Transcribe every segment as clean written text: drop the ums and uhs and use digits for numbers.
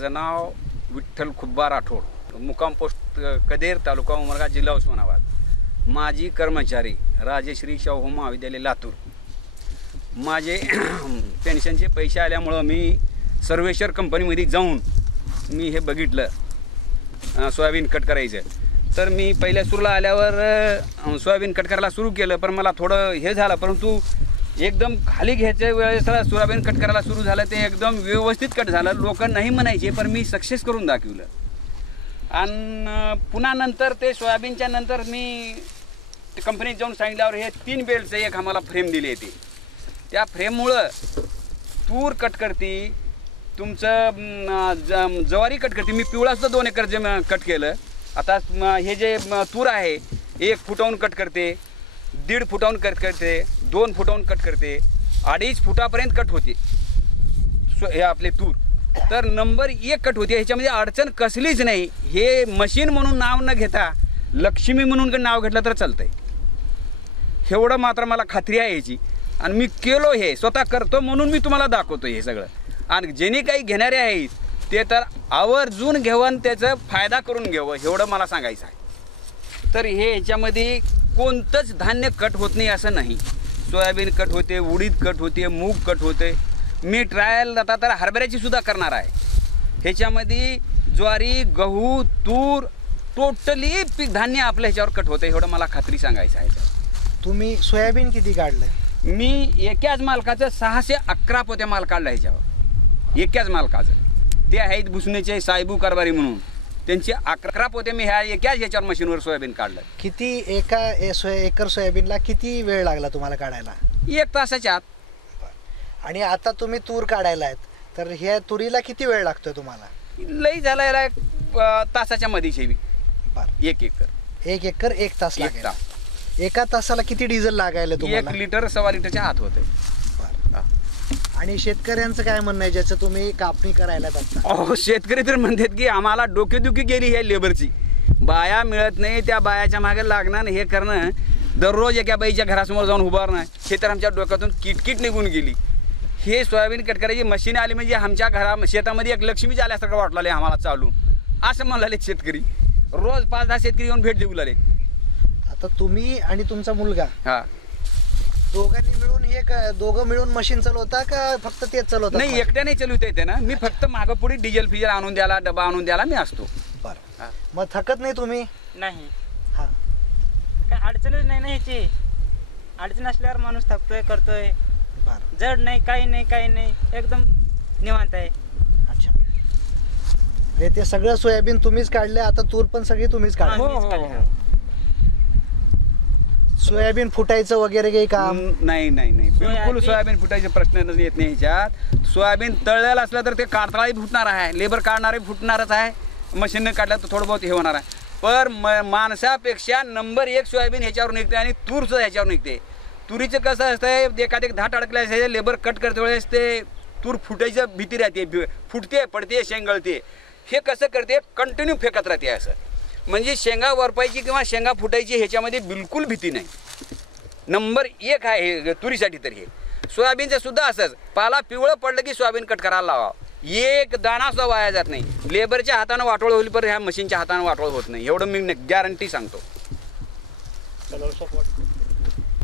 माझं नाव विठ्ठल खुब्बा राठोड, मुक्काम पोस्ट कदेर, तालुका उमरगा, जिल्हा उस्मानाबाद. माजी कर्मचारी राजश्री शाहू महाविद्यालय लातूर. माझे पेन्शनचे पैसे आल्यामुळं मी सर्वेश्वर कंपनीमध्ये जाऊन मी हे बघितलं सोयाबीन कट करायचं. तर मी पहिल्या सुरूला आल्यावर सोयाबीन कट करायला सुरू केलं, पण मला थोडं हे झालं, परंतु एकदम खाली घ्यायच्या वेळेस सोयाबीन कट करायला सुरू झालं ते एकदम व्यवस्थित कट झालं. लोक नाही म्हणायचे, पण मी सक्सेस करून दाखवलं. आणि पुन्हा नंतर ते सोयाबीनच्या नंतर मी कंपनीत जाऊन सांगितल्यावर हे 3 बेल्टचं एक आम्हाला फ्रेम दिली येते. त्या फ्रेममुळं तूर कट करते, तुमचं ज्वारी कट करते. मी पिवळासुद्धा 2 एकर कट केलं. आता हे जे तूर आहे 1 फुटाहून कट करते, 1.5 फुटाहून कट करते, 2 फुटाहून कट करते, 2.5 फुटापर्यंत कट होते हे आपले तूर. तर नंबर 1 कट होते. ह्याच्यामध्ये अडचण कसलीच नाही. हे मशीन म्हणून नाव न घेता लक्ष्मी म्हणून नाव घेतलं तर चालतंय. एवढं मात्र मला खात्री आहे याची. आणि मी केलो, हे स्वतः करतो म्हणून मी तुम्हाला दाखवतो हे सगळं. आणि ज्यांनी काही घेणारे आहेत ते तर आवर्जून घेऊन त्याचा फायदा करून घ्यावं, एवढं मला सांगायचं आहे. तर हे ह्याच्यामध्ये कोणतंच धान्य कट होत नाही असं नाही. सोयाबीन कट होते, उडीद कट होते, मूग कट होते. मी ट्रायल आता तर हरभऱ्याची सुद्धा करणार आहे. ह्याच्यामध्ये ज्वारी, गहू, तूर टोटली पीक धान्य आपल्या ह्याच्यावर कट होतं, एवढं मला खात्री सांगायचं आहे. तुम्ही सोयाबीन किती काढलं? मी एकाच मालकाचं 611 पोत्या माल काढला ह्याच्यावर. एकाच मालकाचं ते आहेत भुसण्याचे साहेबू कारभारी म्हणून, त्यांचे 11 पोते मी एकाच ह्याच्यावर मशीनवर सोयाबीन काढलं. किती एकर सोयाबीनला किती वेळ लागला तुम्हाला काढायला? 1 तासाच्या आत. आणि आता तुम्ही तूर काढायला आहेत, तर ह्या तुरीला किती वेळ लागतोय तुम्हाला? लई झाला याला 1 तासाच्या मध्ये शेवी. बरं. 1 एकर 1 एकर 1 तास 1 तास. एका तासाला किती डिझेल लागायला तुम्हाला? 1 लिटर 1.25 लिटरच्या आत होते. आणि शेतकऱ्यांचं काय म्हणणं आहे ज्याचं तुम्ही कापणी करायला जाता? अहो, शेतकरी तर म्हणतात की आम्हाला डोकेदुखी गेली ह्या लेबरची. बाया मिळत नाही, त्या बायाच्या मागे लागणं हे करणं, दररोज एका बाईच्या घरासमोर जाऊन उभारणं, हे तर आमच्या डोक्यातून किटकिट निघून गेली. हे सोयाबीन कट करायची मशीन आली म्हणजे आमच्या शेतामध्ये एक लक्ष्मीची आल्यासारखं वाटलं आम्हाला चालू, असं म्हणाले शेतकरी. रोज 5-10 शेतकरी येऊन भेट देऊ लागले. आता तुम्ही आणि तुमचा मुलगा हा दोघांनी मिळून दोघं मिळून मशीन चालवता का फक्त तेच चालवता? नाही, एकट्याने चालवता येते ना. मी फक्त मागं पुढे डिझेल फिजल आणून द्यायला, डबा आणून द्यायला मी असतो. बरं. मग थकत नाही तुम्ही? नाही, हा. काय अडचणच नाही ना ह्याची. अडचण असल्यावर माणूस थकतोय, करतोय. बरं. जड नाही, काही नाही, एकदम निवांत आहे. अच्छा. ते सगळं सोयाबीन तुम्हीच काढले, आता तूर पण सगळी तुम्हीच काढली? हो. सोयाबीन फुटायचं वगैरे काही काम? नाही, बिलकुल सोयाबीन फुटायचे प्रश्न येत नाही ह्याच्यात. सोयाबीन तळलेलं असलं तर ते काढताळी फुटणार आहे, लेबर काढणारे फुटणारच आहे. मशीनने काढलं तर थोडं बहुत हे होणार आहे. पण माणसापेक्षा नंबर 1 सोयाबीन ह्याच्यावर निघते आणि तूर सुद्धा ह्याच्यावर निघते. तुरीचं कसं असतंय, एखादे धाट अडकले असायचे, लेबर कट करते वेळेस ते तूर फुटायचं भीती राहते, फुटते, पडते, शेंगळते. हे कसं करते, कंटिन्यू फेकत राहते असं. म्हणजे शेंगा वरपायची किंवा शेंगा फुटायची ह्याच्यामध्ये बिलकुल भीती नाही. नंबर 1 आहे तुरीसाठी. तर हे सोयाबीनचं सुद्धा असंच. पाला पिवळं पडलं की सोयाबीन कट करायला लावा. एक दाणा सुद्धा वाया जात नाही. लेबरच्या हातानं वाटोळ होईल, पण ह्या मशीनच्या हातानं वाटोळ होत नाही, एवढं मी गॅरंटी सांगतो.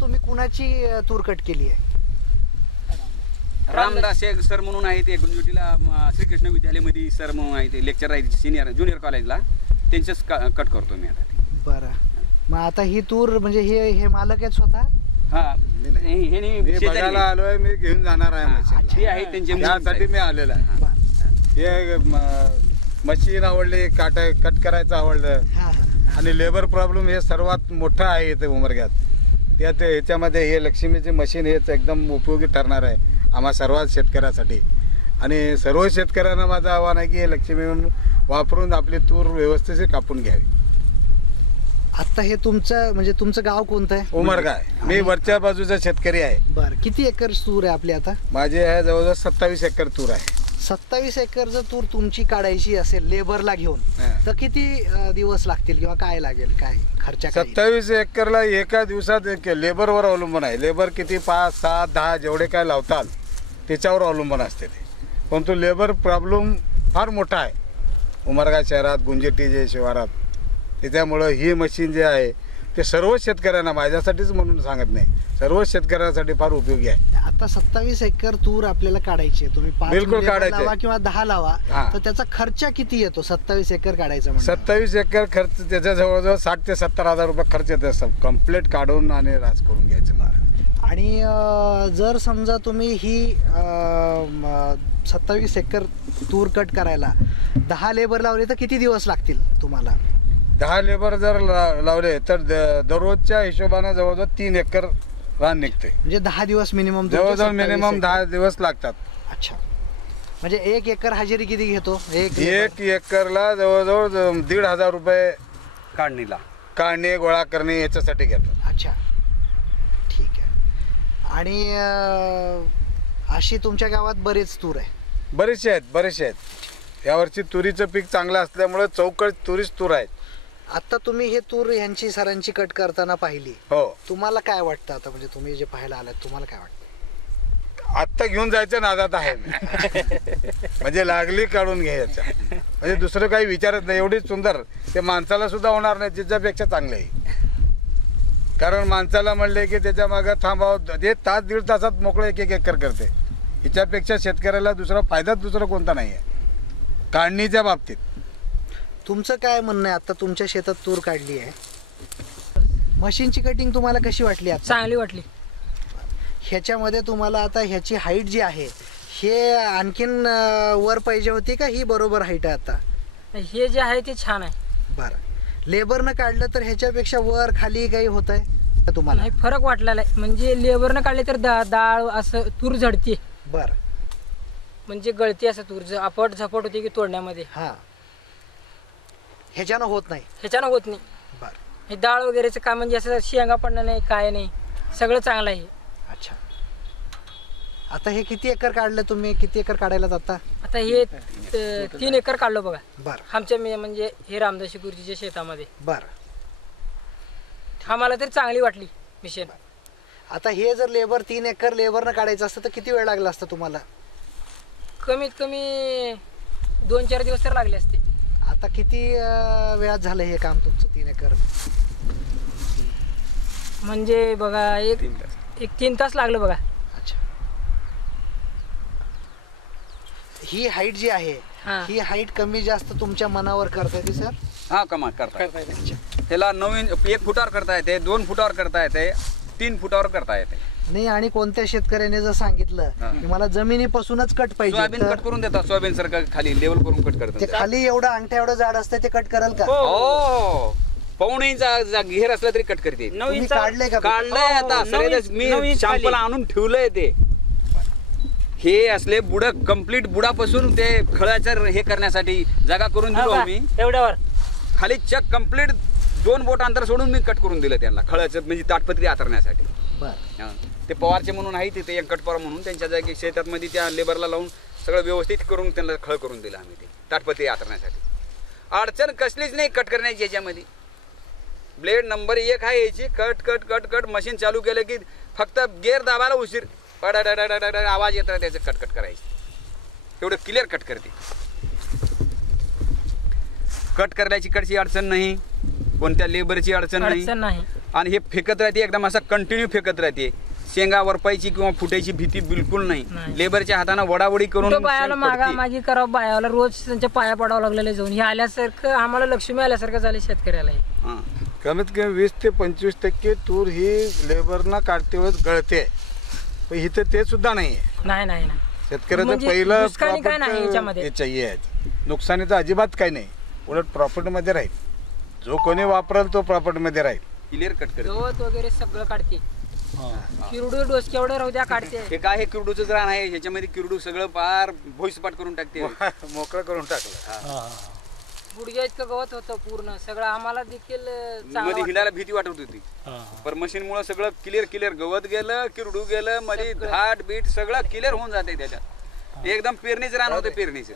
तुम्ही कुणाची तूर कट केली आहे? रामदास सर म्हणून आहे ते गुंजवटीला श्रीकृष्ण विद्यालयामध्ये सर म्हणून आहे ते, लेक्चर आहे सिनियर ज्युनियर कॉलेजला, त्यांचंच कट करतो मी आता. बरं. मग आता ही तूर म्हणजे हे मालक आहेत स्वतः? हा, मी बघायला आलोय, मी घेऊन जाणार आहे मशीन. ते आहे त्यांचे, त्यासाठी मी आलेलो आहे. हे मशीन आवडली, कट करायचं आवडलं, आणि लेबर प्रॉब्लेम हे सर्वात मोठं आहे इथे उमरग्यात. त्यात ह्याच्यामध्ये हे लक्ष्मीची मशीन हेच एकदम उपयोगी ठरणार आहे आम्हा सर्व शेतकऱ्यासाठी. आणि सर्व शेतकऱ्यांना माझं आव्हान आहे की हे लक्ष्मी वापरून आपली तूर व्यवस्थित कापून घ्यावी. आता हे तुमचं गाव कोणतं आहे? उमरगा. मी वरच्या बाजूचा शेतकरी आहे. बरं. किती एकर तूर आहे आपली आता? माझी आहे जवळजवळ 27 एकर तूर आहे. 27 एकर जर तूर तुमची काढायची असेल लेबरला घेऊन, तर किती दिवस लागतील किंवा काय लागेल, काय खर्च? 27 एकरला एका दिवसात लेबरवर अवलंबून आहे. लेबर किती 5, 7, 10 जेवढे काय लावताल त्याच्यावर अवलंबून असते ते. परंतु लेबर प्रॉब्लेम फार मोठा आहे उमरगा शहरात, गुंजेटी जे शिवारात. त्याच्यामुळं ही मशीन जे आहे ते सर्व शेतकऱ्यांना, माझ्यासाठीच म्हणून सांगत नाही, सर्व शेतकऱ्यांसाठी फार उपयोगी आहे. आता 27 एकर तूर आपल्याला काढायची आहे. तुम्ही 5 बिलकुल लेबर काढायची आहे. लावा किंवा 10 लावा, हा. तर त्याचा खर्च किती येतो 27 एकर काढायचा म्हणजे? 27 एकर खर्च, त्याच्या जवळजवळ 60 ते 70 हजार रुपये खर्च येतो सब कम्प्लीट काढून आणि रास करून घ्यायचं मला. आणि जर समजा तुम्ही ही 27 एकर तूर कट करायला 10 लेबर लावले तर किती दिवस लागतील तुम्हाला? 10 लेबर जर लावले तर दररोजच्या हिशोबाने जवळजवळ 3 एकर रान निघते. म्हणजे 10 दिवस मिनिमम? जवळजवळ मिनिमम 10 दिवस लागतात. अच्छा, म्हणजे 1 एकर हजेरी किती घेतो? एक एकरला जवळजवळ 1,500 रुपये काढणीला. काढणे, गोळा करणे याच्यासाठी घेतात. अच्छा, ठीक आहे. आणि अशी तुमच्या गावात बरेच तूर आहे? बरेचसे आहेत. यावर्षी तुरीचं पीक चांगलं असल्यामुळे चौकट तुरीच तूर आहेत. आता तुम्ही हे तूर यांची सरांची कट करताना पाहिली, हो. तुम्हाला काय वाटतं आता, म्हणजे तुम्ही जे पाहायला आलात तुम्हाला काय वाटतं? आत्ता घेऊन जायच्या नादात आहे मी. म्हणजे लागली काढून घ्यायच्या, म्हणजे दुसरं काही विचारत नाही. एवढी सुंदर ते माणसाला सुद्धा होणार नाही, त्याच्यापेक्षा चांगलं आहे. कारण माणसाला म्हणले की त्याच्या मागं थांबावं, ते तास 1.5 तासात मोकळं 1 एकर करते. हिच्यापेक्षा शेतकऱ्याला दुसरा फायदा दुसरा कोणता नाही आहे काढणीच्या बाबतीत. तुमचं काय म्हणणं आहे? आता तुमच्या शेतात तूर काढली आहे, मशीनची कटिंग तुम्हाला कशी वाटली? आता चांगली वाटली. ह्याच्यामध्ये तुम्हाला आता ह्याची हाईट जी आहे हे आणखीन वर पाहिजे होती का ही बरोबर हाईट आहे आता? हे जे आहे ते छान आहे. बरं, लेबरनं काढलं तर ह्याच्यापेक्षा वर खाली काही होत आहे तुम्हाला? नाही, फरक वाटलेला आहे. म्हणजे लेबरनं काढले तर डाळ असं तूर झडते, बरं, म्हणजे गळती असं तूर आपट झपट होते की तोडण्यामध्ये. हां, ह्याच्यानं होत नाही? ह्याच्यानं होत नाही. बरं, हे डाळ वगैरेचं काम म्हणजे असं शेंगा पडणं नाही, काय नाही, सगळं चांगलं आहे. अच्छा. आता हे किती एकर काढलं तुम्ही? किती एकर काढायला जाता? आता हे 3 एकर काढलो बघा बरं आमच्या म्हणजे हे रामदासी गुरुजीच्या शेतामध्ये. बरं, आम्हाला तरी चांगली वाटली मिशन. आता हे जर लेबर 3 एकर लेबरनं काढायचं असतं तर किती वेळ लागला असता तुम्हाला? कमीत कमी 2-4 दिवस तर लागले असते. आता किती वेळात झालं हे काम तुमचं 3 एकर? म्हणजे बघा एक 3 तास लागलं बघा. अच्छा, ही हाईट जी आहे हा. ही हाईट कमी जास्त तुमच्या मनावर करता येते सर? हा, कमा करता येते. त्याला नवीन 1 फुटावर करता येते, 2 फुटावर करता येते, 3 फुटावर करता येते. नाही, आणि कोणत्या शेतकऱ्याने जर सांगितलं की मला जमिनीपासूनच कट पाहिजे सोयाबीन तर कट करून देतात, सोयाबीन सारखं खाली लेवल करून कट ते करतात. खाली एवढं अंगठ्या एवढं जाड असतं ते कट कराल का? हो, पावणीचा घेर असला तरी कट करते. तुम्ही काढले का? काढलंय आता सगळ्याच मी सॅम्पल आणून ठेवलंय. ते हे असले बुड कम्प्लीट बुडापासून ते खळाचं हे करण्यासाठी जागा करून दिलो मी. एवढ्यावर खाली चक कम्प्लीट 2 बोट अंतर सोडून मी कट करून दिलं त्यांना खळाचं, म्हणजे ताटपत्री आतरण्यासाठी. बरं, हा. ते पवारचे म्हणून आहे तिथे एक कटपवार म्हणून, त्यांच्या जागी शेतात मध्ये त्या लेबरला लावून सगळं व्यवस्थित करून त्यांना खळ करून दिलं आम्ही ते ताटपत्री आतरण्यासाठी. अडचण कसलीच नाही कट करण्याची. याच्यामध्ये ब्लेड नंबर 1 आहे याची. Cut cut cut cut machine चालू केलं की फक्त गेअर दाबायला उशीर, पडाडाडाडाडा आवाज येतात त्याचं कट कट करायची. एवढं क्लिअर कट करते. कट करण्याची कडची अडचण नाही, कोणत्या लेबरची अडचण अडचण नाही. नाही. आणि हे फेकत राहते एकदम असं कंटिन्यू फेकत राहते. शेंगा वरपायची किंवा फुटायची भीती बिलकुल नाही. नाही. लेबरच्या हाताने वडावडी करून कुठं बायाला शेंग मागा पडते. मागी करावं, बायाला रोज त्यांच्या पाया पडावं लागलेलं जाऊन. हे आल्यासारखं आम्हाला लक्ष्मी आल्यासारखं झालं शेतकऱ्याला. हे हा. कमीत कमी 20 ते 25% तूर ही लेबरना काढते वेळेस गळते, पण इथं ते सुद्धा नाही आहे. नाही नाही नाही. शेतकऱ्याचं म्हणजे पहिलं नुकसानी काय नाही याच्यामध्ये. हे चाहिए आहे. नुकसानीचं अजिबात काही नाही, उलट प्रॉफिटमध्ये राहील. जो कोणी वापरेल तो प्रॉफिटमध्ये राहील. क्लिअर कट करते. गवत वगैरे सगळं काढते. किरडू डोसक्या एवढं राहू द्या काढते. हे काय हे किरडूचं रान आहे, ह्याच्यामध्ये किरडू सगळं पार भोईसपाट करून टाकते. मोकळं करून टाकलं. गुडघ्या इतकं गवत होतं पूर्ण सगळं. आम्हाला देखील चांगलं मध्ये वाटलं. हिंडायला भीती वाटत होती. पण मशीन मुळे सगळं क्लिअर गवत गेलं, किरडू गेलं, मध्ये घाट बीट सगळं क्लिअर होऊन जाते त्याच्यात. एकदम पेरणीचं रान होतं, पेरणीचं.